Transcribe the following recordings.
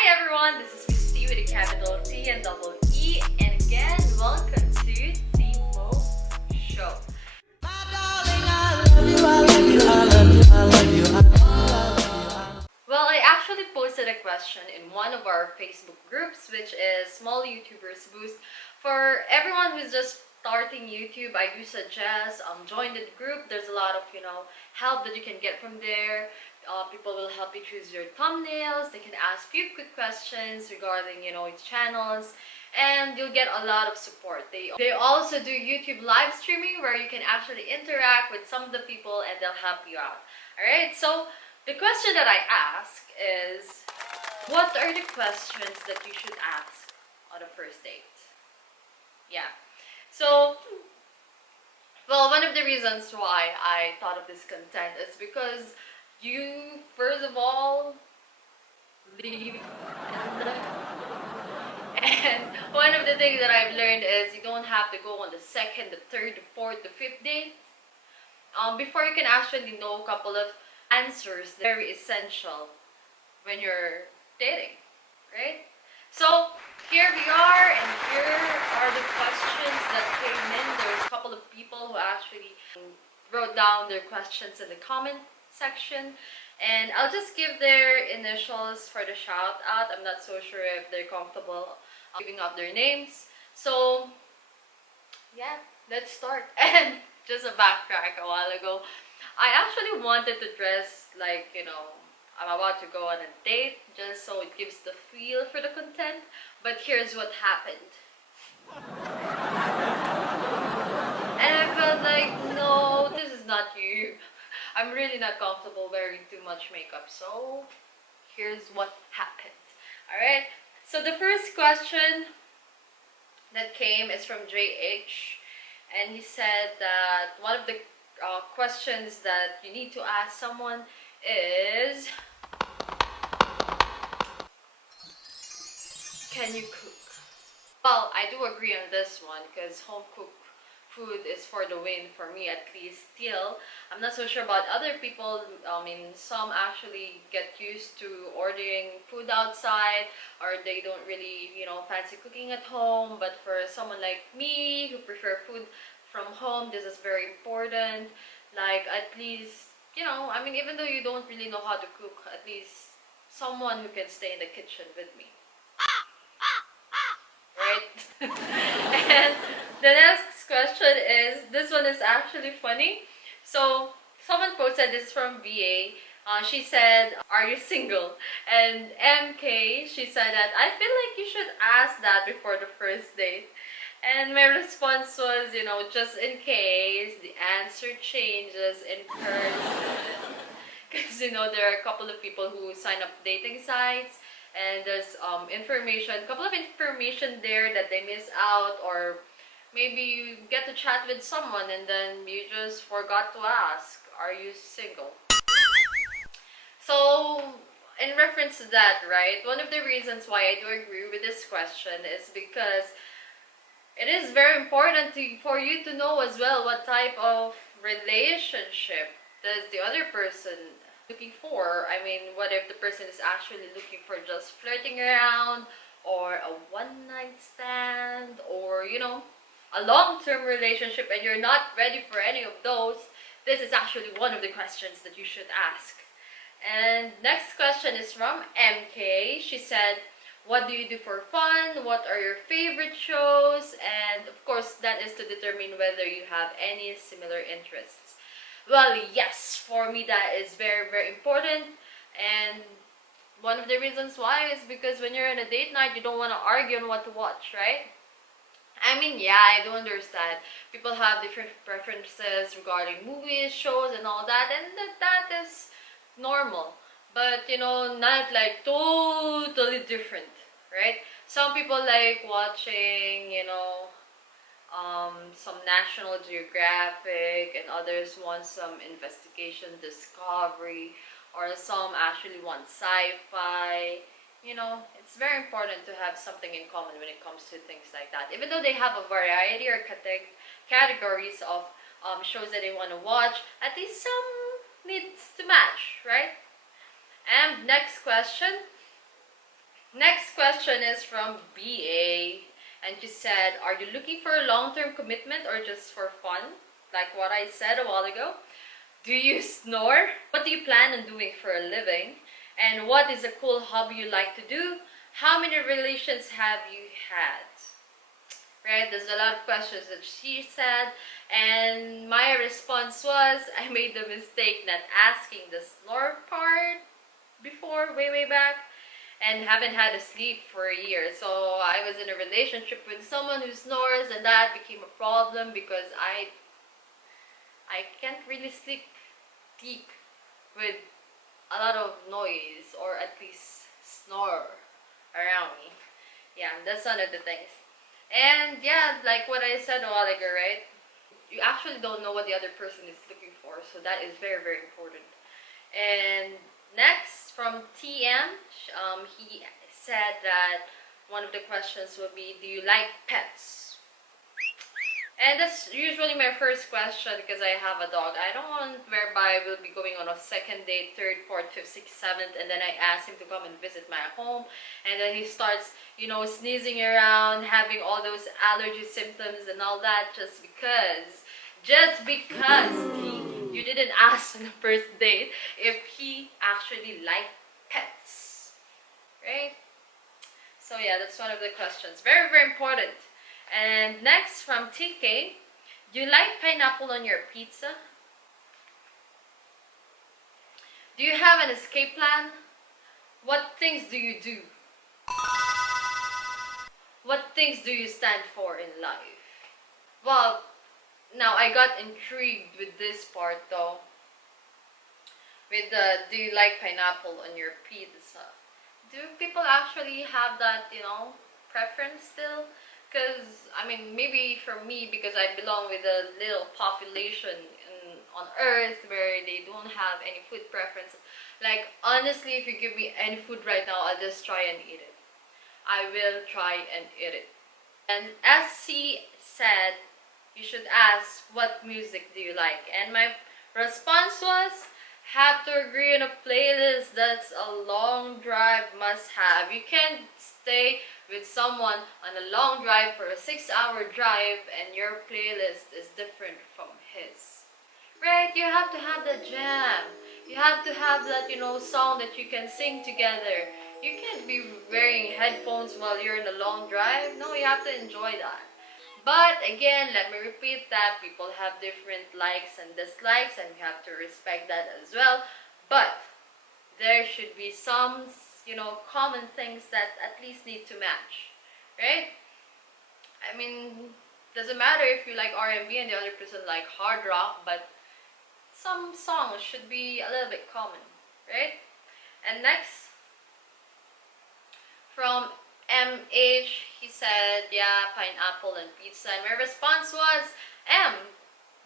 Hi everyone, this is Miss T with a capital T and double E, and again, welcome to the Mo Show. Well, I actually posted a question in one of our Facebook groups, which is Small YouTubers Boost. For everyone who's just starting YouTube, I do suggest join the group. There's a lot of help that you can get from there. People will help you choose your thumbnails. They can ask you quick questions regarding its channels, and you'll get a lot of support. They also do YouTube live streaming where you can actually interact with some of the people and they'll help you out. Alright, so the question that I ask is, what are the questions that you should ask on a first date? Yeah. So, well, one of the reasons why I thought of this content is because you, first of all, leave. And one of the things that I've learned is you don't have to go on the second, the third, the fourth, the fifth date. Before you can actually know a couple of answers that are very essential when you're dating, right? So here we are, and here are the questions that came in. There's a couple of people who actually wrote down their questions in the comment section, and I'll just give their initials for the shout out. I'm not so sure if they're comfortable giving out their names. So yeah, let's start. And just a backtrack a while ago, I actually wanted to dress like, I'm about to go on a date just so it gives the feel for the content. But here's what happened. And I felt like, no, this is not you. I'm really not comfortable wearing too much makeup. So here's what happened. Alright, so the first question that came is from JH. And he said that one of the questions that you need to ask someone is, can you cook? Well, I do agree on this one because home cooked food is for the win for me, at least. Still, I'm not so sure about other people. I mean, some actually get used to ordering food outside, or they don't really fancy cooking at home. But for someone like me who prefer food from home, this is very important. Like, at least, I mean, even though you don't really know how to cook, at least someone who can stay in the kitchen with me, right? And the next question is, this one is actually funny. So someone posted this from VA. She said, are you single? And MK, she said that I feel like you should ask that before the first date. And my response was, just in case the answer changes in person. Because there are a couple of people who sign up dating sites, and there's a couple of information there that they miss out, or maybe you get to chat with someone and then you just forgot to ask, are you single? So in reference to that, right, one of the reasons why I do agree with this question is because it is very important for you to know as well what type of relationship does the other person looking for. I mean, what if the person is actually looking for just flirting around, or a one night stand, or a long-term relationship, and you're not ready for any of those. This is actually one of the questions that you should ask. And next question is from MK. She said, what do you do for fun? What are your favorite shows? And of course, that is to determine whether you have any similar interests. Well, yes, for me that is very, very important. And one of the reasons why is because when you're on a date night, you don't want to argue on what to watch, right? I mean, yeah, I do understand. People have different preferences regarding movies, shows, and all that, and that is normal. But, not like totally different, right? Some people like watching, some National Geographic, and others want some investigation, discovery, or some actually want sci-fi. It's very important to have something in common when it comes to things like that. Even though they have a variety or categories of shows that they want to watch, at least some needs to match, right? And next question. Next question is from BA, and she said, are you looking for a long-term commitment or just for fun? Like what I said a while ago. Do you snore? What do you plan on doing for a living? And what is a cool hobby you like to do? How many relations have you had? Right, there's a lot of questions that she said, and my response was I made the mistake not asking the snore part before, way back, and haven't had a sleep for a year. So I was in a relationship with someone who snores, and that became a problem because I can't really sleep deep with a lot of noise, or at least snore around me. Yeah, that's one of the things. And yeah, like what I said a while ago, right? You actually don't know what the other person is looking for, so that is very important. And next, from TM, he said that one of the questions would be, do you like pets? And that's usually my first question because I have a dog. I don't want whereby we'll be going on a second date, third, fourth, fifth, sixth, seventh, and then I ask him to come and visit my home, and then he starts, sneezing around, having all those allergy symptoms and all that just because you didn't ask on the first date if he actually liked pets, right? So yeah, that's one of the questions. Very important. And next from TK, do you like pineapple on your pizza? Do you have an escape plan? What things do you do? What things do you stand for in life? Well, now I got intrigued with this part though. With the, do you like pineapple on your pizza? Do people actually have that, preference still? Because, I mean, maybe for me, because I belong with a little population on Earth where they don't have any food preference. Like, honestly, if you give me any food right now, I'll just try and eat it. I will try and eat it. And as he said, you should ask, what music do you like? And my response was, have to agree on a playlist that's a long drive must have. You can't stay with someone on a long drive for a 6-hour drive and your playlist is different from his. Right? You have to have the jam. You have to have that, song that you can sing together. You can't be wearing headphones while you're in a long drive. No, you have to enjoy that. But again, let me repeat that people have different likes and dislikes, and we have to respect that as well. But there should be some, common things that at least need to match, right? I mean, doesn't matter if you like R&B and B and the other person like hard rock, but some songs should be a little bit common, right? And next, from MH, he said, yeah, pineapple and pizza. And my response was,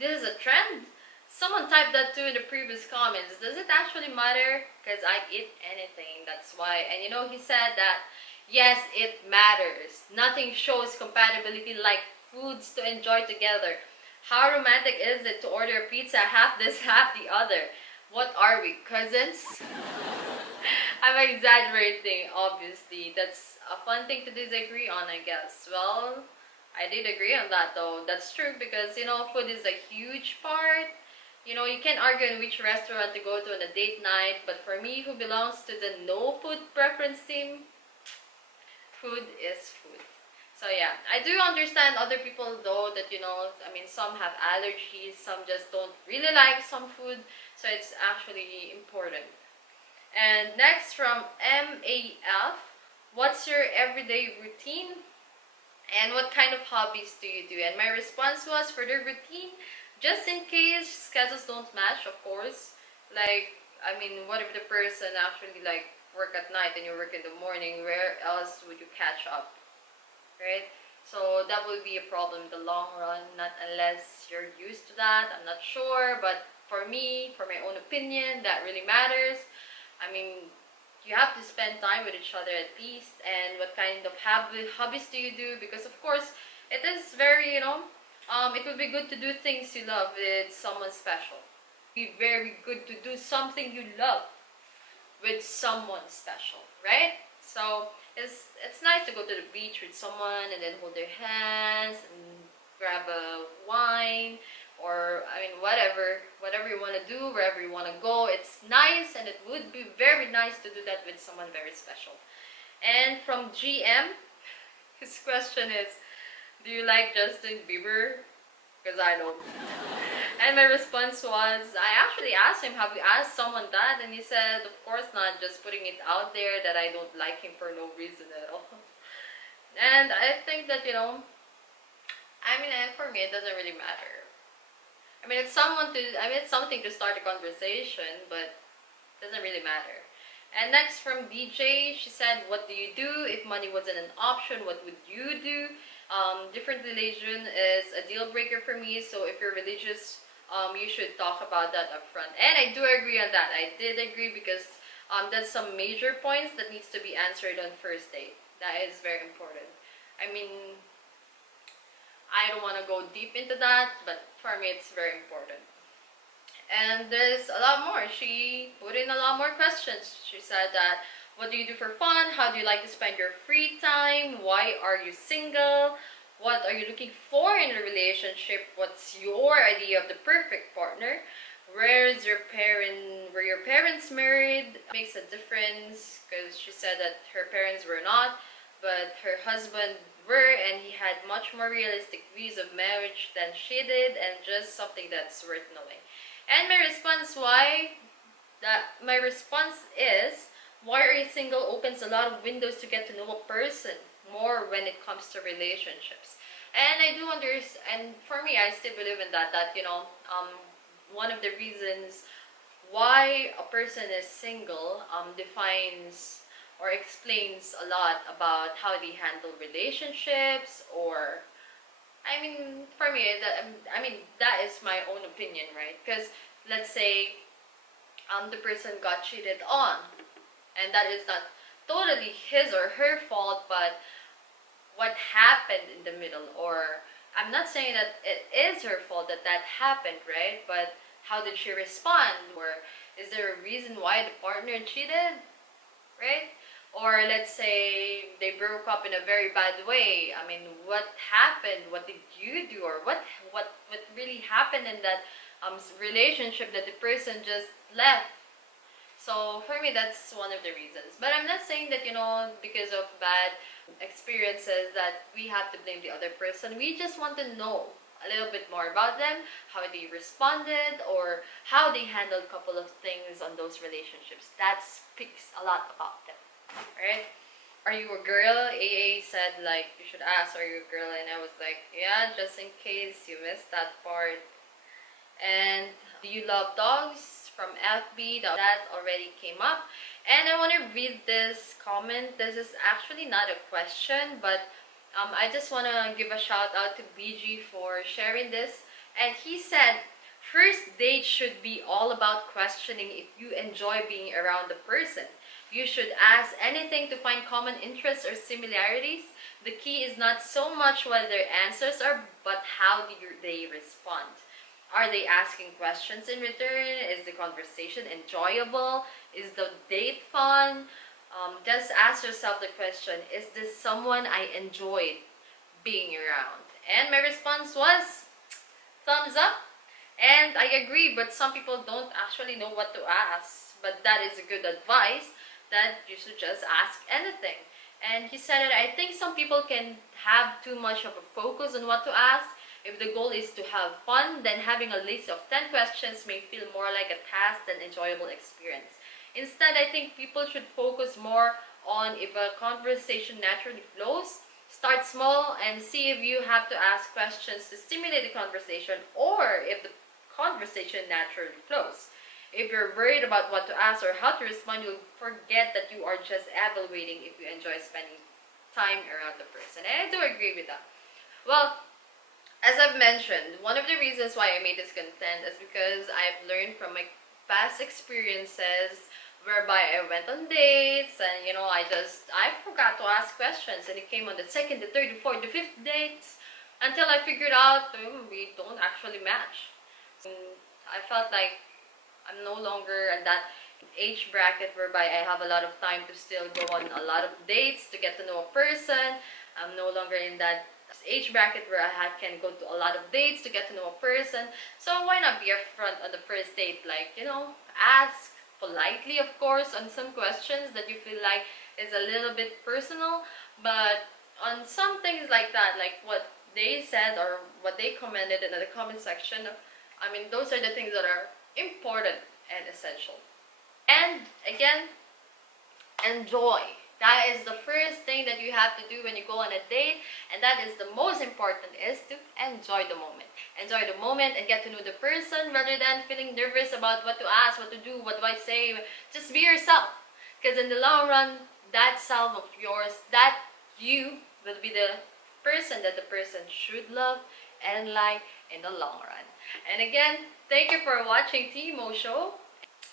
this is a trend? Someone typed that too in the previous comments. Does it actually matter? Because I eat anything, that's why. And he said that, yes, it matters. Nothing shows compatibility like foods to enjoy together. How romantic is it to order a pizza, half this, half the other? What are we, cousins? I'm exaggerating, obviously. That's a fun thing to disagree on, I guess. Well, I did agree on that though. That's true because, food is a huge part. You can't argue on which restaurant to go to on a date night, but for me, who belongs to the no food preference team, food is food. So yeah, I do understand other people though that, I mean, some have allergies, some just don't really like some food, so it's actually important. And next from MAF, what's your everyday routine and what kind of hobbies do you do? And my response was, for the routine, just in case schedules don't match, of course. Like, I mean, what if the person actually like work at night and you work in the morning? Where else would you catch up, right? So that would be a problem in the long run, not unless you're used to that. I'm not sure, but for me, for my own opinion, that really matters. I mean, you have to spend time with each other at least. And what kind of hobbies do you do? Because of course, it is very, it would be good to do things you love with someone special. Be very good to do something you love with someone special, right? So it's nice to go to the beach with someone and then hold their hands and grab a wine, or I mean whatever you want to do, wherever you want to go. It's nice, and it would be very nice to do that with someone very special. And from GM, his question is, do you like Justin Bieber? Because I don't. And my response was, I actually asked him, have you asked someone that? And he said, of course not, just putting it out there that I don't like him for no reason at all. And I think that, I mean, for me, it doesn't really matter. I mean, it's something to start a conversation, but it doesn't really matter. And next from DJ, she said, what do you do if money wasn't an option? What would you do? Different religion is a deal breaker for me. So if you're religious, you should talk about that up front. And I do agree on that. I did agree, because that's some major points that needs to be answered on first date. That is very important. I mean, I don't want to go deep into that, but for me it's very important. And there's a lot more. She put in a lot more questions. She said that, what do you do for fun? How do you like to spend your free time? Why are you single? What are you looking for in a relationship? What's your idea of the perfect partner? Were your parents married? It makes a difference, because she said that her parents were not, but her husband were, and he had much more realistic views of marriage than she did, and just something that's worth knowing. And my response is, why are you single opens a lot of windows to get to know a person more when it comes to relationships. And I do understand, and for me, I still believe in that, one of the reasons why a person is single defines or explains a lot about how they handle relationships, or I mean, for me, that is my own opinion, right? Because let's say the person got cheated on, and that is not totally his or her fault, but what happened in the middle, or I'm not saying that it is her fault that that happened, right? But how did she respond? Or is there a reason why the partner cheated, right? Or let's say they broke up in a very bad way. I mean, what happened? What did you do? Or what really happened in that relationship that the person just left? So for me, that's one of the reasons. But I'm not saying that, because of bad experiences that we have to blame the other person. We just want to know a little bit more about them, how they responded, or how they handled a couple of things on those relationships. That speaks a lot about them. Right? Are you a girl? AA said, like, you should ask, are you a girl? And I was like, yeah, just in case you missed that part. And do you love dogs? From FB, that already came up. And I want to read this comment. This is actually not a question, but I just want to give a shout out to BG for sharing this. And he said, first date should be all about questioning if you enjoy being around the person. You should ask anything to find common interests or similarities. The key is not so much what their answers are, but how they respond. Are they asking questions in return? Is the conversation enjoyable? Is the date fun? Just ask yourself the question, is this someone I enjoyed being around? And my response was, thumbs up. And I agree, but some people don't actually know what to ask. But that is a good advice, that you should just ask anything. And he said that I think some people can have too much of a focus on what to ask. If the goal is to have fun, then having a list of 10 questions may feel more like a task than enjoyable experience. Instead, I think people should focus more on if a conversation naturally flows. Start small and see if you have to ask questions to stimulate the conversation, or if the conversation naturally flows. If you're worried about what to ask or how to respond, you'll forget that you are just evaluating if you enjoy spending time around the person. And I do agree with that. Well, as I've mentioned, one of the reasons why I made this content is because I've learned from my past experiences, whereby I went on dates and I forgot to ask questions, and it came on the second, the third, the fourth, the fifth dates, until I figured out we don't actually match. I felt like I'm no longer in that age bracket whereby I have a lot of time to still go on a lot of dates to get to know a person. I'm no longer in that age bracket where can go to a lot of dates to get to know a person. So why not be upfront on the first date? Like, ask politely, of course, on some questions that you feel like is a little bit personal, but on some things like that, like what they said or what they commented in the comment section, I mean, those are the things that are important and essential. And again, enjoy. That is the first thing that you have to do when you go on a date, and that is the most important, is to enjoy the moment. Enjoy the moment and get to know the person rather than feeling nervous about what to ask, what to do, what do I say. Just be yourself. Because in the long run, that self of yours, that you will be the person that the person should love and like in the long run. And again, thank you for watching Timo Show.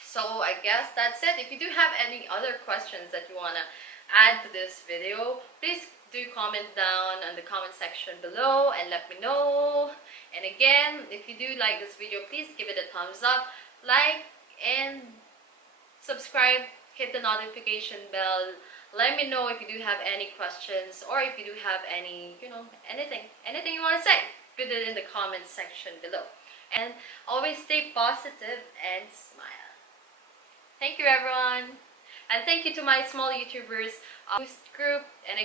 So I guess that's it. If you do have any other questions that you want to add to this video, please do comment down in the comment section below and let me know. And again, if you do like this video, please give it a thumbs up, like, and subscribe, hit the notification bell. Let me know if you do have any questions, or if you do have any, anything you want to say, put it in the comment section below. And always stay positive and smile. Thank you, everyone. And thank you to my small YouTubers Boost group. And